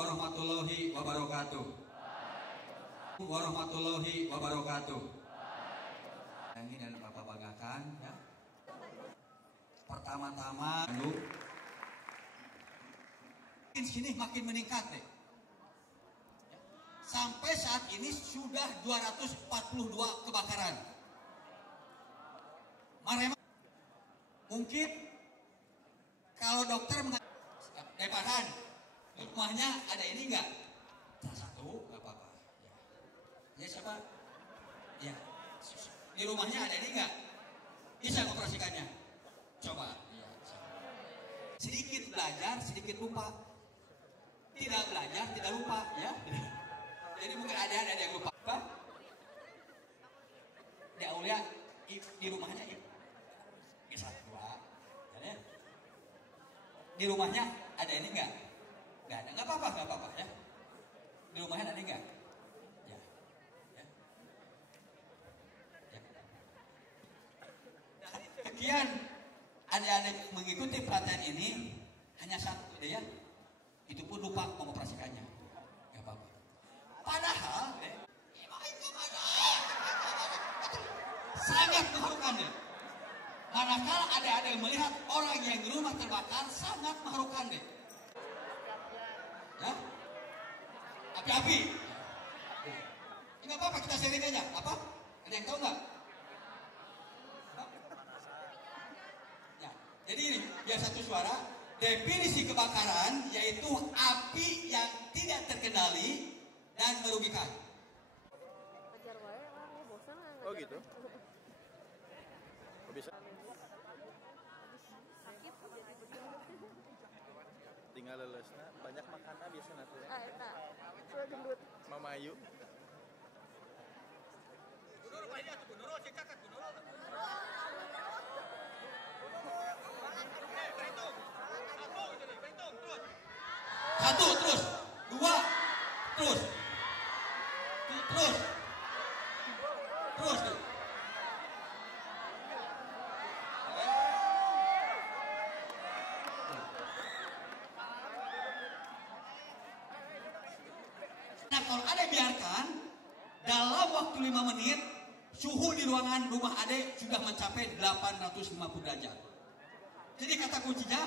warahmatullahi wabarakatuh. Warahmatullahi wabarakatuh. Ini dan Bapak banggakan ya. Pertama-tama sini makin meningkat deh. Sampai saat ini sudah 242 kebakaran. Mungkin kalau dokter mengatakan rumahnya ada ini enggak? Satu enggak apa-apa. Ya siapa? Ya. Di rumahnya ada ini enggak? Bisa mengoperasikannya. Coba. Ya, sedikit belajar, sedikit lupa. Tidak belajar, tidak lupa, ya. Jadi mungkin ada yang lupa. Apa? Di Aulia di rumahnya bisa dua, ya. Di rumahnya ada ini enggak? Enggak ada, enggak apa-apa ya. Di rumahnya ada enggak? Ya. Ya. Ya. Sekian adik-adik mengikuti pelatihan ini hanya satu ya. Itu pun lupa mengoperasikannya. Enggak apa-apa. Padahal sangat mengharukan deh. Manakala ada yang melihat orang yang di rumah terbakar sangat mengharukan deh. Ya? Api-api. Enggak apa-apa kita sharing aja. Apa? Ada yang tahu nggak? Ya. Jadi ini biar satu suara. Definisi kebakaran yaitu api yang tidak terkendali dan merugikan. Oh gitu. Oh, bisa. Tinggal lelesna, banyak makannya biasanya tuh. Ah, eta. Sudah gendut. Mama Ayu. Satu terus, dua terus, terus. Nah kalau Ade biarkan dalam waktu 5 menit suhu di ruangan rumah Ade sudah mencapai 850 derajat. Jadi kata kuncinya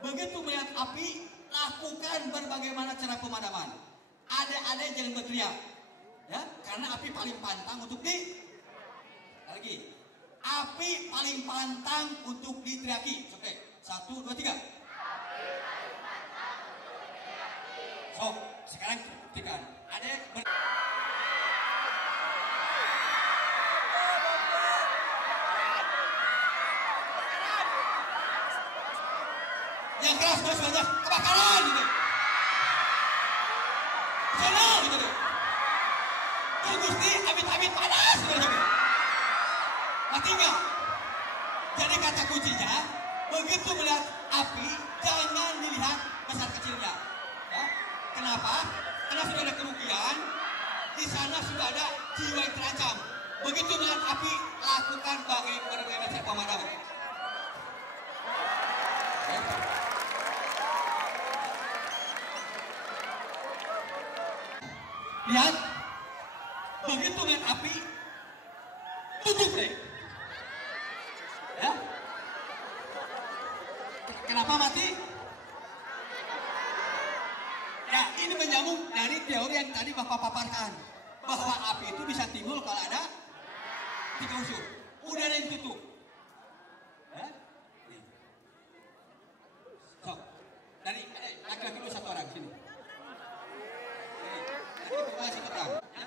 begitu melihat api lakukan berbagai cara pemadaman. Ada jangan berteriak, ya, karena api paling pantang untuk lagi. Api paling pantang untuk diteriaki. Oke, 1, 2, 3. Api paling pantang untuk diteriaki. So, sekarang buktikan. Ada yang keras banyak kebakaran gitu. Channel gitu deh. Gusti amit-amit panas gitu. Mati enggak? Jadi kata kuncinya begitu melihat api jangan dilihat besar kecilnya. Ya. Kenapa? Karena sudah ada kerugian, di sana sudah ada jiwa yang terancam. Begitu melihat api lakukan berbagai macam pemadaman. Lihat, begitu melihat api, tutup deh. Ya, kenapa mati? Ya, ini menyambung dari teori yang tadi Bapak paparkan, bahwa api itu bisa timbul kalau ada 3 unsur. Udara yang tutup. Ya, so, dari laki-laki itu 1 orang sini. Masih petang, ya?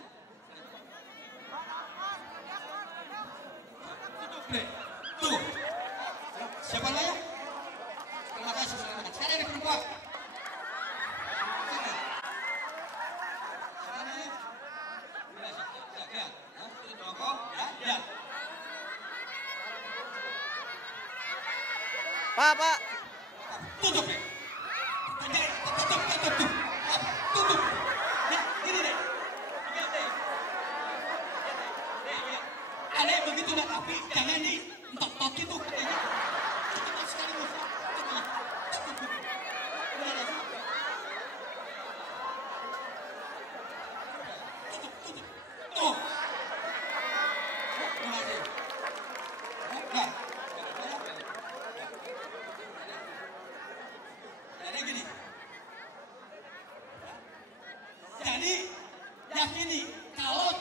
Tutup deh, tuh. Siapa nanya? Terima kasih sudah makan. Sekarang ada perempuan. Siapa nanya? Ya, itu jongkok, ya. Pak. Tutup deh. Tutup. Ya, gini deh. Lihat deh. Ada begitu lihat api, jangan entok-entok gitu katanya. Cepat sekali. Jadi yakini kalau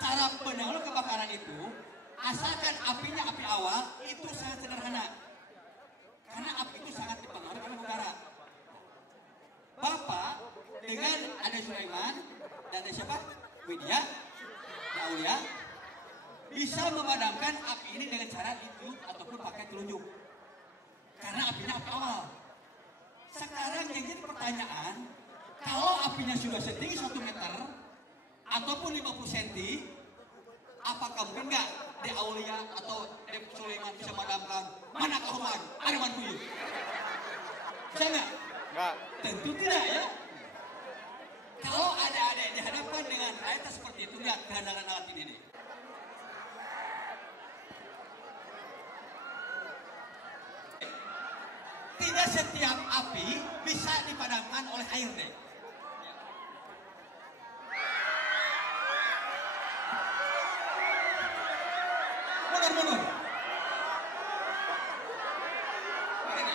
cara penanggulangan kebakaran itu asalkan apinya api awal itu sangat sederhana. Karena api itu sangat dipengaruhi oleh udara. Bapak dengan ada Sulaiman dan ada siapa? Widya, Aulia bisa memadamkan api ini dengan cara itu ataupun pakai telunjuk. Karena apinya api awal. Sekarang yang jadi pertanyaan, kalau apinya sudah setinggi 1 meter ataupun 50 cm, apakah mungkin nggak di Aulia atau di Sulaiman bisa memadamkan? Mana kawan? Ada mantuyu? Bisa nggak? Enggak. Tentu tidak ya. Kalau ada dihadapkan dengan realitas seperti itu, lihat kehandalan alat ini nih. Tidak setiap api bisa dipadamkan oleh air deh. Mundur. Begini.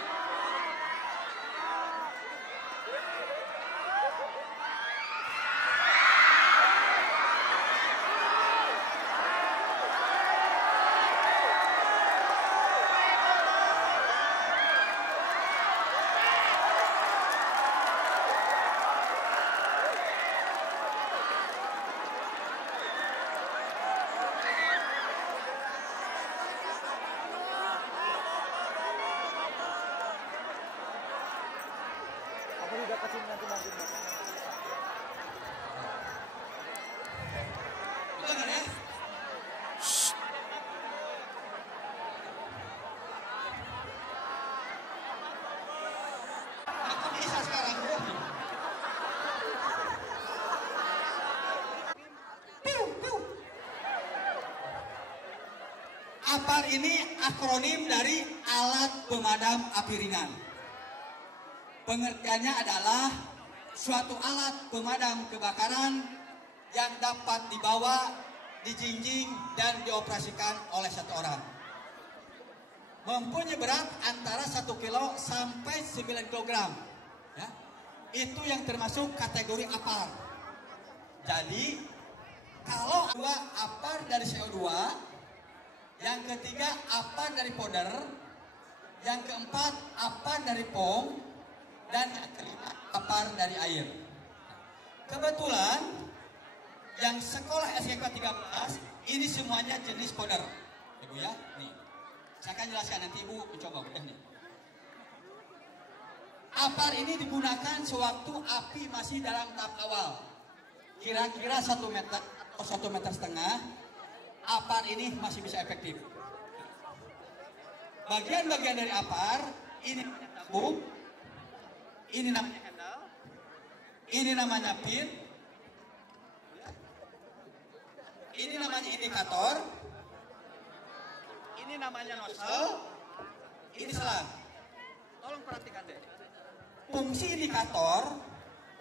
Aku juga kasih nanti bantu. Betul kan ya? Aku bisa sekarang bro. Piu. APAR ini akronim dari alat pemadam api ringan. Pengertiannya adalah suatu alat pemadam kebakaran yang dapat dibawa, dijinjing, dan dioperasikan oleh satu orang. Mempunyai berat antara 1 kilo sampai 9 kilogram. Ya. Itu yang termasuk kategori APAR. Jadi, kalau dua APAR dari CO2, yang ketiga APAR dari powder, yang keempat APAR dari POM, dan yang kelima APAR dari air. Kebetulan yang sekolah SGK 13 ini semuanya jenis powder. Ibu ya, nih. Saya akan jelaskan nanti Ibu mencoba udah nih. APAR ini digunakan sewaktu api masih dalam tahap awal. Kira-kira 1 meter atau 1,5 meter, APAR ini masih bisa efektif. Bagian-bagian dari APAR ini tabung, ini namanya handle, ini namanya pin, ini namanya indikator, ini namanya nozzle, ini selang. Tolong perhatikan deh. Fungsi indikator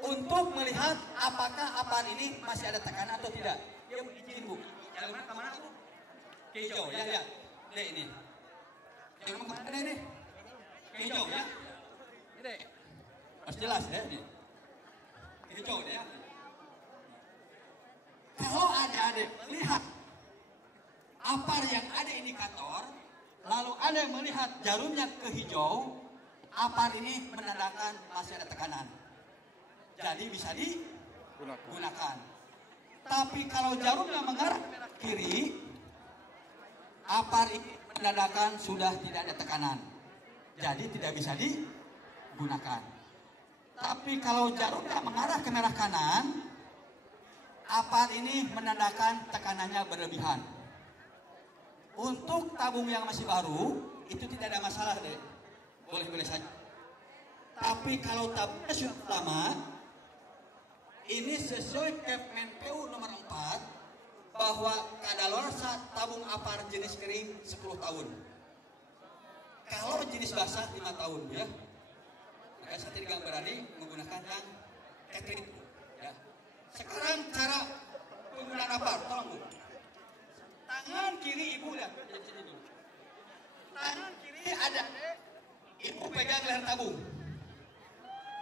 untuk melihat apakah APAR ini masih ada tekanan atau tidak. Ya izin Bu. Jalan kemana Bu? Ke hijau ya lihat. Deh ini. Jalan kemana ini? Ke hijau ya. Ini deh. Mas jelas ya ini. Ke hijau ya. Kalau adik-adik melihat APAR yang ada indikator, lalu ada yang melihat jarumnya ke hijau, APAR ini menandakan masih ada tekanan. Jadi bisa digunakan. Tapi kalau jarumnya mengarah ke kiri, APAR ini menandakan sudah tidak ada tekanan. Jadi tidak bisa digunakan. Tapi kalau jarumnya mengarah ke merah kanan, APAR ini menandakan tekanannya berlebihan. Untuk tabung yang masih baru, itu tidak ada masalah deh. Boleh-boleh saja. Tapi kalau tabungnya sudah lama, ini sesuai Kepmenpeu nomor 4 bahwa kadaluarsa tabung APAR jenis kering 10 tahun. Kalau jenis basah 5 tahun ya. Maka saya tidak berani menggunakan yang catering ya. Sekarang cara penggunaan APAR, tolong Bu. Tangan kiri Ibu lihat. Tangan kiri ada Ibu pegang leher tabung.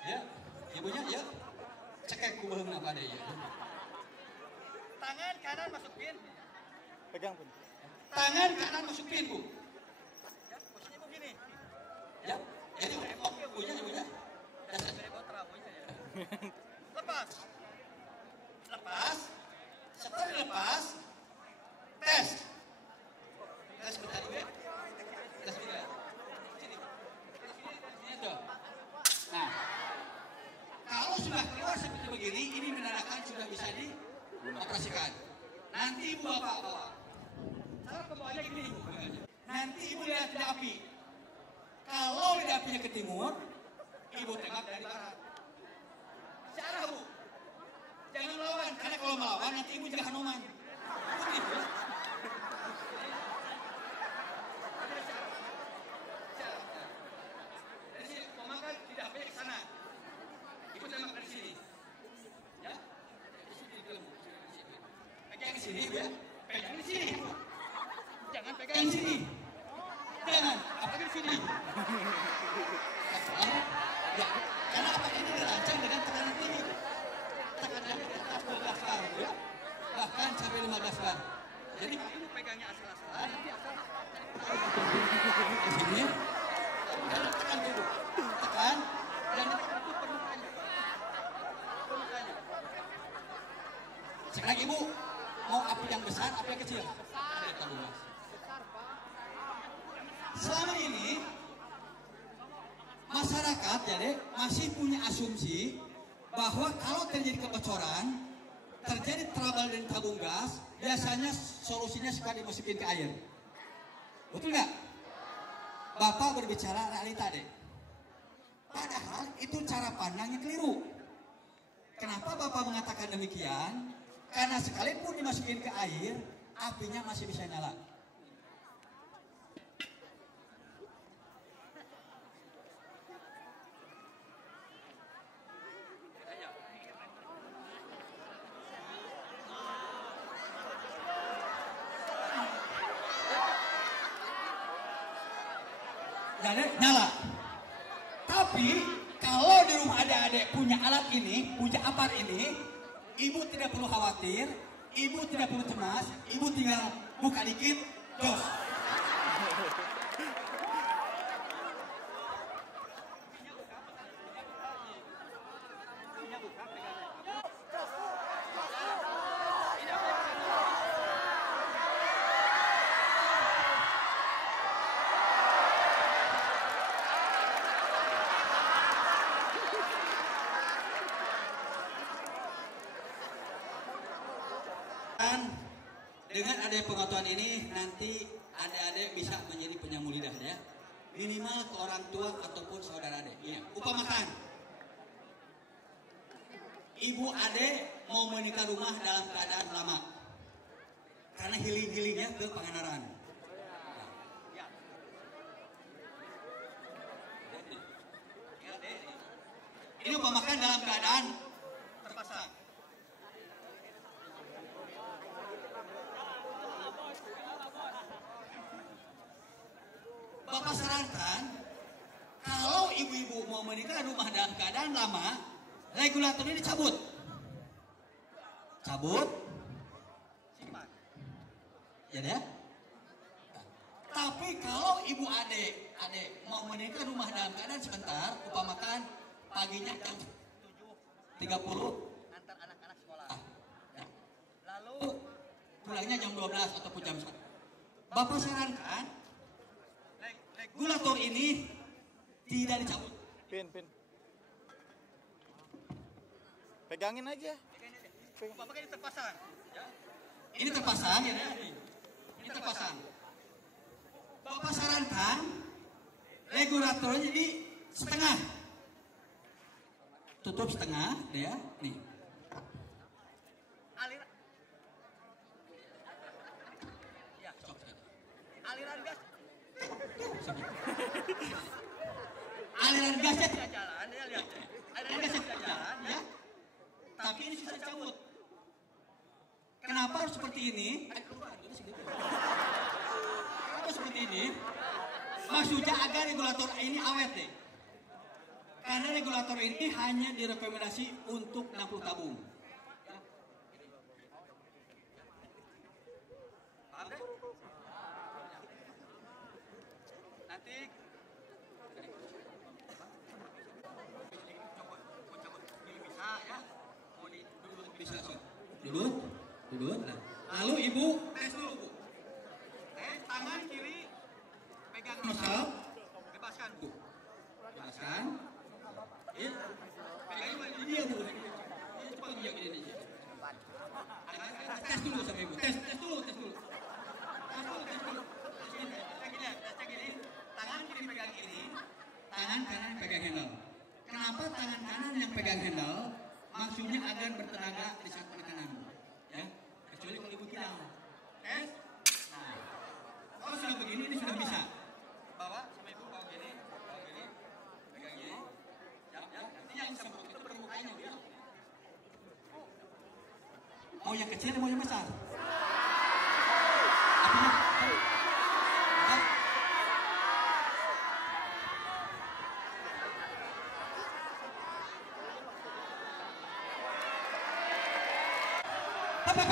Ya, ibunya ya. kayak kubeung apa deh ya. Tangan kanan masukin. Pegang pun. Tangan kanan masukin, Bu. Ya, posisinya begini. Ya, jadi punya punya. Lepas. Lepas. Setelah dilepas, tes. Tes bentar dulu ya. Tes dulu ya. Sini. Sini tuh. Nah, kalau sudah keluar seperti begini, ini menandakan sudah bisa dioperasikan. Nanti ibu bapak bawa. Saya pembawanya gini ibu. Nanti ibu lihat lidah api. Kalau lidah apinya ke timur, ibu tembak dari barat. Searah bu. Jangan melawan, karena kalau melawan nanti ibu juga Hanuman. Ikuti ibu ya. Dari sini, memakan lidah apinya ke sana. Ibu tembak dari sini. Ya. Di sini dulu. Pegang di sini ibu ya. Pegang di sini ibu. Jangan pegang di sini. Jangan, apalagi di sini. Ya, karena apa ini dirancang dengan tekanan tinggi. Tekanan di atas 12 bar, ya. Bahkan sampai 15 bar. Jadi Ibu pegangnya asal-asalan, nanti asal. di sini, dan tekan dulu, tekan, dan ditekan itu permukaannya. Permukaannya. Sekarang ibu mau api yang besar, api yang kecil. Ada tabung gas. Selama ini masyarakat jadi masih punya asumsi bahwa kalau terjadi kebocoran, terjadi trouble dan tabung gas, biasanya solusinya suka dimasukin ke air. Betul nggak? Bapak berbicara realita deh. Padahal itu cara pandangnya keliru. Kenapa Bapak mengatakan demikian? Karena sekalipun dimasukin ke air, apinya masih bisa nyala. Jadi nyala. Tapi kalau di rumah adik-adik punya alat ini, punya apar ini, ibu tidak perlu khawatir, ibu tidak perlu cemas, ibu tinggal buka dikit, jos. Dengan adanya pengetahuan ini nanti adik-adik bisa menjadi penyamu lidah ya. Minimal ke orang tua ataupun saudara adik. Ya. Upamakan ibu adik mau menikah rumah dalam keadaan lama. Karena healing-healingnya ke Pangandaran. Ini upamakan dalam keadaan terpasang. Bapak sarankan, kalau ibu-ibu mau menikah rumah dalam keadaan lama, regulator ini dicabut. Cabut. Simpan. Ya deh. Tapi kalau ibu adik mau menikah rumah dalam keadaan sebentar, upamakan paginya jam 7:30 Antar anak-anak sekolah. Ya. Lalu Pulangnya jam 12 ataupun jam 1. Bapak sarankan regulator ini tidak dicabut. Pin. Pegangin aja. Bapak ini terpasang. Ya. Ini terpasang ya. Ini terpasang. Bapak sarankan regulatornya jadi setengah. Tutup setengah dia nih. Aliran. Ya. Aliran gas. Aliran gasnya Tidak jalan, ya lihat. Aliran gas tidak jalan, ya. tapi ini susah dicabut. Kenapa harus seperti ini? Kenapa seperti ini? Maksudnya agar regulator ini awet deh. Karena regulator ini hanya direkomendasi untuk 60 tabung. Paham deh? Nanti bisa ya. Mau di dulu Bisa, Sob. Duduk. Nah. Lalu Ibu tes dulu, Bu. tangan kiri pegang Masuk. bebaskan. Bu. Jelaskan. Ya. Pegangin ini dia, Bu. Ini cepat biar gini aja. Tes dulu sama Ibu. Tes dulu. Tesnya gini. Tangan kiri pegang ini. Tangan kanan pegang handle. Kenapa tangan kanan yang pegang handle? Maksudnya agar bertenaga di saat penekanan. Ya. Kecuali kalau Ibu tidak. Tes. Nah. Kalau sudah begini ini sudah bisa. Bawa sama ibu bawa gini. Pegang gini. Ya. Nanti yang sempurna itu permukaannya, Bu. Mau yang kecil mau yang besar? Apinya. Hah? Hop.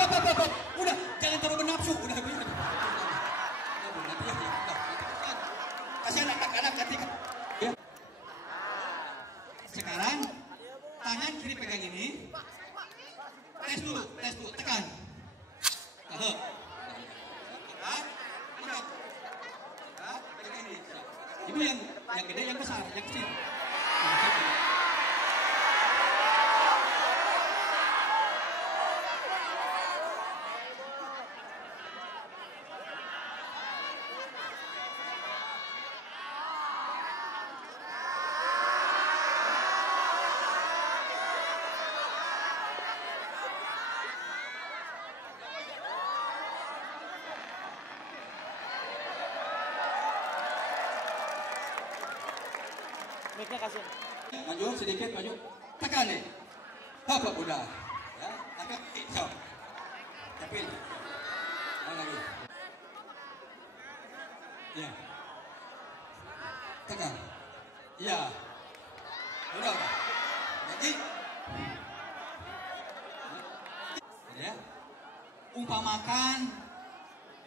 Udah, jangan terlalu bernafsu. Udah, bisa. Kasih anak-anak nanti. Ya. Sekarang tangan kiri pegang ini. Tes dulu, tekan. Tahan. Pegang ini. Ibu yang gede, yang besar, yang kecil. Mic-nya kasih. Maju sedikit, maju. Tekan nih. Hop, udah. Ya, angkat. So. Capil. Lagi. Ya. Tekan. Ya. Udah. Jadi. Ya. Umpamakan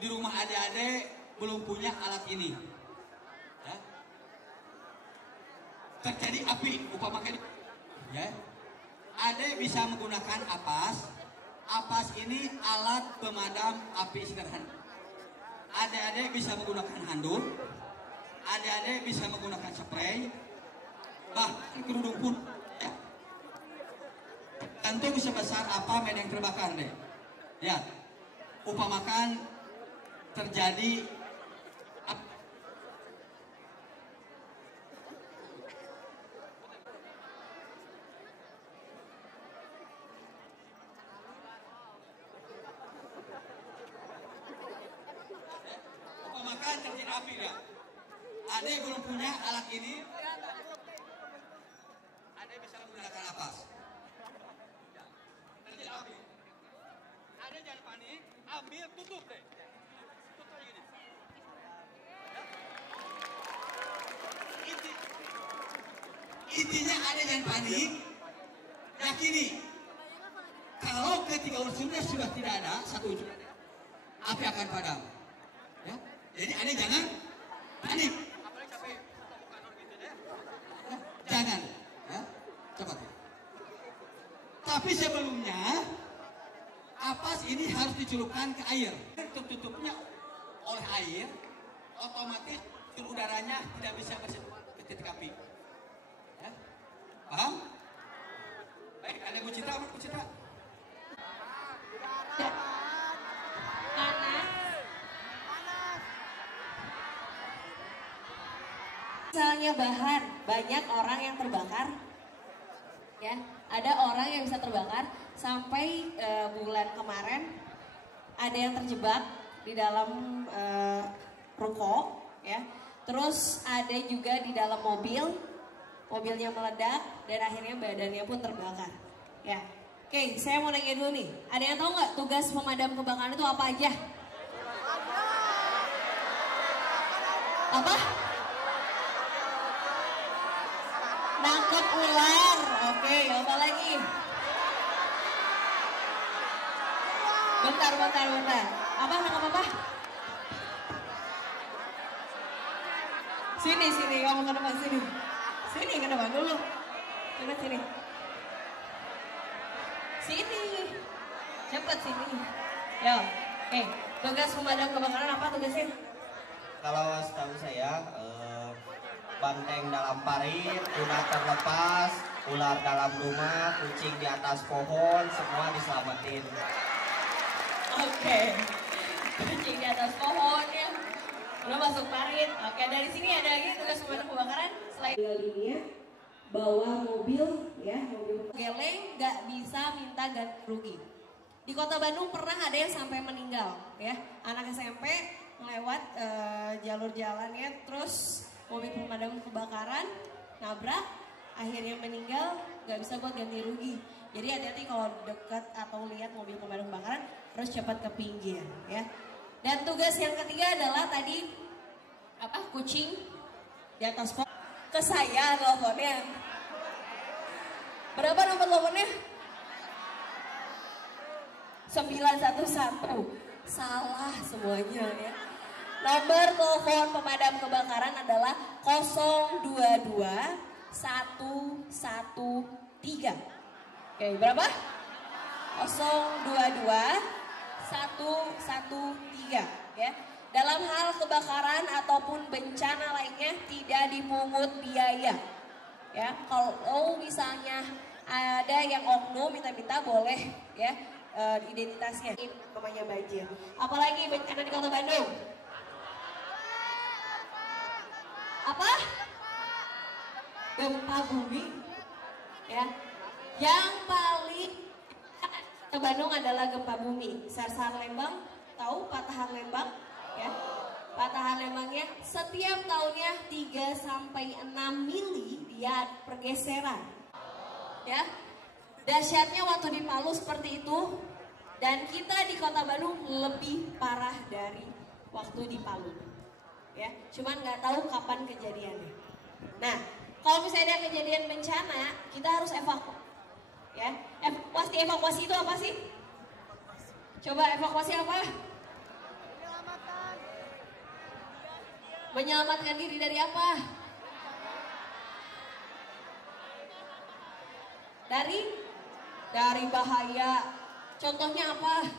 di rumah adik-adik belum punya alat ini. Ya. Terjadi api, umpamakan ya. Ade bisa menggunakan apas. Apas ini alat pemadam api sederhana. Ade bisa menggunakan handuk. Ade bisa menggunakan spray. Bahkan kerudung pun ya. Gantung sebesar apa medan yang terbakar deh. Ya. Umpamakan terjadi terjadi api ya. Ade belum punya alat ini. Ade bisa menggunakan apas. Terjadi api. Ade jangan panik, ambil tutup deh. Tutup aja gini. Intinya Ade jangan panik. Yakini. Kalau ketiga unsurnya sudah tidak ada, satu unsur, api akan padam. Ya. Jadi Ade jangan panik. Apalagi sampai kantor gitu deh. Jangan. Ya. Cepat. Tapi sebelumnya apas ini harus dicelupkan ke air. Tertutupnya oleh air, otomatis udaranya tidak bisa bersentuhan ke titik api. Ya. Paham? Baik, ada Bu Citra, Bu Citra. Misalnya bahan, banyak orang yang terbakar, ya, ada orang yang bisa terbakar sampai bulan kemarin ada yang terjebak di dalam ruko, ya, terus ada juga di dalam mobil, mobilnya meledak dan akhirnya badannya pun terbakar, ya. Oke, saya mau nanya dulu nih, ada yang tahu nggak tugas pemadam kebakaran itu apa aja? Apa? Nangkep Bentar. Apa? Sini, kamu ke depan sini. Sini ke depan dulu. Coba sini. Sini. Cepet sini. Yo, tugas pemadam kebakaran apa tugasnya? Kalau setahu saya, banteng dalam parit, ular terlepas, ular dalam rumah, kucing di atas pohon, semua diselamatin. Oke. Kucing di atas pohon ya. Udah masuk parit. Oke, dari sini ada lagi tugas pemadam kebakaran selain dunia bawa mobil ya, mobil geleng nggak bisa minta ganti rugi. Di Kota Bandung pernah ada yang sampai meninggal ya, anak SMP melewat jalur jalannya, terus mobil pemadam kebakaran nabrak, akhirnya meninggal, nggak bisa buat ganti rugi. Jadi hati-hati kalau dekat atau lihat mobil pemadam kebakaran, harus cepat ke pinggir ya. Dan tugas yang ketiga adalah tadi kucing di atas pohon. Ke saya teleponnya. Berapa nomor teleponnya? 911. Salah semuanya ya. Nomor telepon pemadam kebakaran adalah 022 113. Oke, berapa? 022 113 ya. Dalam hal kebakaran ataupun bencana lainnya tidak dipungut biaya. Ya, kalau misalnya ada yang oknum minta-minta boleh ya identitasnya. Ini namanya banjir. Apalagi bencana di Kota Bandung? Apa? Gempa bumi. Ya. Yang paling ke Bandung adalah gempa bumi. Sar-sar Lembang, tahu patahan Lembang? Ya. Patahan Lembangnya setiap tahunnya 3 sampai 6 mili dia pergeseran. Ya. Dahsyatnya waktu di Palu seperti itu, dan kita di Kota Bandung lebih parah dari waktu di Palu. Ya, cuman nggak tahu kapan kejadiannya. Nah, kalau misalnya ada kejadian bencana, kita harus evakuasi. Ya, evakuasi itu apa sih? Coba evakuasi apa? Menyelamatkan diri dari apa? Dari bahaya. Contohnya apa?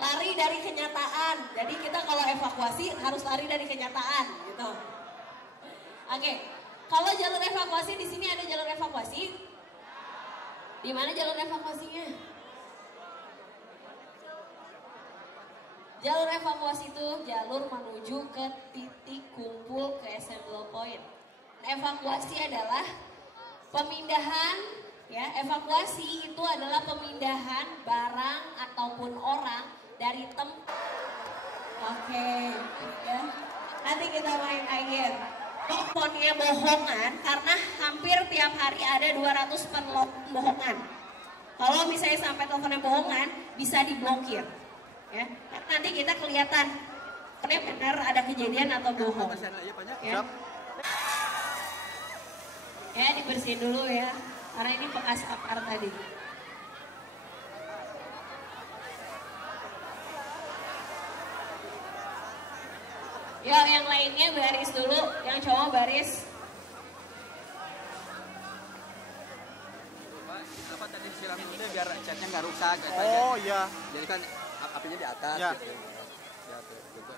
Lari dari kenyataan. Jadi kita kalau evakuasi harus lari dari kenyataan, gitu. Oke. Kalau jalur evakuasi, di sini ada jalur evakuasi. Di mana jalur evakuasinya? Jalur evakuasi itu jalur menuju ke titik kumpul ke assembly point. Evakuasi adalah pemindahan, ya. Evakuasi itu adalah pemindahan barang ataupun orang dari tempat. Oke, ya. Nanti kita main air. Teleponnya bohongan karena hampir tiap hari ada 200 bohongan. Kalau misalnya sampai teleponnya bohongan, bisa diblokir. Ya, nanti kita kelihatan benar ada kejadian atau bohong. Ya. Ya, dibersihin dulu ya, karena ini bekas apar tadi. Ya, yang lainnya baris dulu, yang cowok baris. Apa tadi siram dulu deh biar catnya nggak rusak. Oh iya. Jadi kan apinya di atas. Ya. Gitu. Ya, gitu.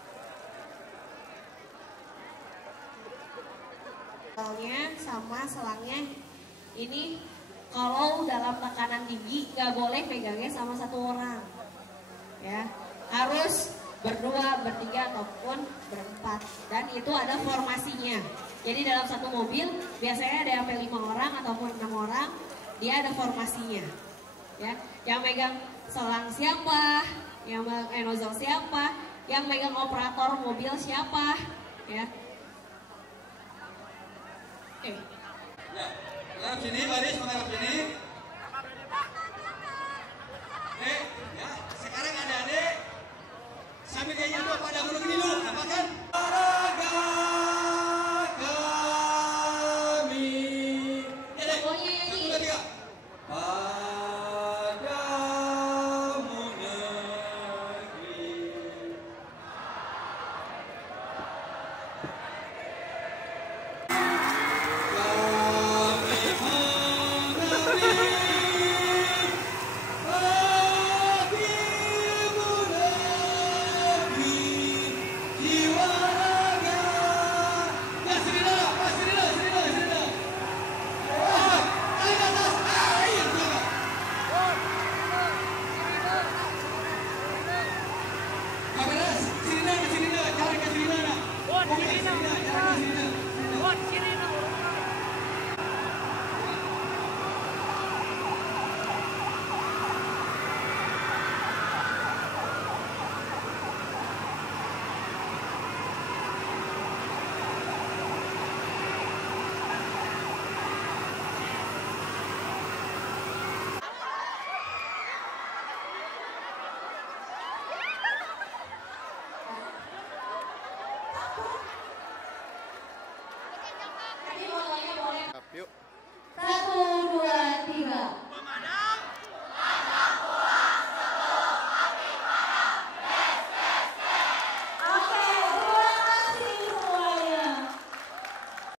Sama selangnya ini kalau dalam tekanan tinggi nggak boleh pegangnya sama satu orang, ya harus berdua, bertiga ataupun berempat, dan itu ada formasinya. Jadi dalam satu mobil biasanya ada sampai 5 orang ataupun 6 orang, dia ada formasinya, ya. Yang megang selang siapa, yang megang nozzle siapa, yang megang operator mobil siapa, ya. Oke. Ya, menghadap sini, baris menghadap sini.